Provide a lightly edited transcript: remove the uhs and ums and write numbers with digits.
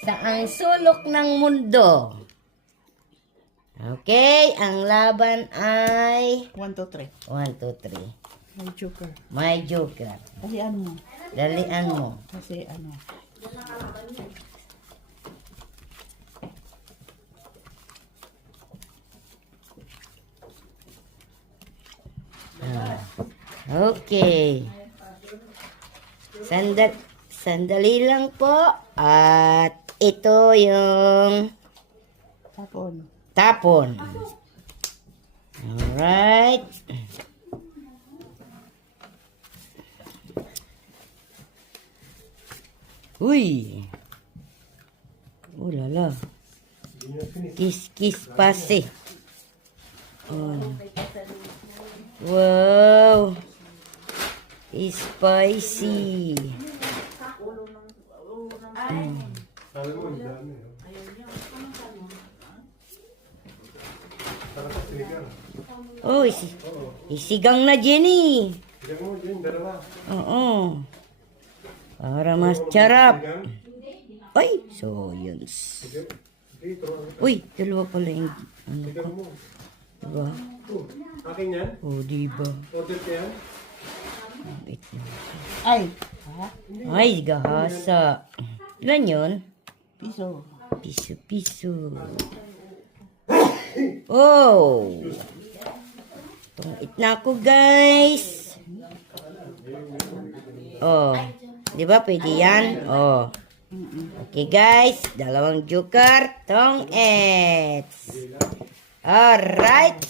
Saang sulok ng mundo. Okay, ang laban ay 1, 2, 3. 1, 2, 3. May joker. May joker. Dalian mo. Dalian mo. Kasi ano. Okay. Sandali lang po. At ito yung Tapon. tapon. Alright. Uy. Oh lala. Kiss pase. Oh. Wow. Spicy. Oh, isigang na Jenny. Oo. Para mas charap. Ay, so yun. Uy, dalawa pala yung ano ko. Diba? Akin yan? Oh, diba? Order ka yan? Wait lang. Ay. Ha? Ay, gahasa. Ilan yun? Piso. Piso. Oh! Tungit na ako, guys. Oh. Di ba pwede yan? Oh. Okay, guys. Dalawang joker. Tong-ets. Alright.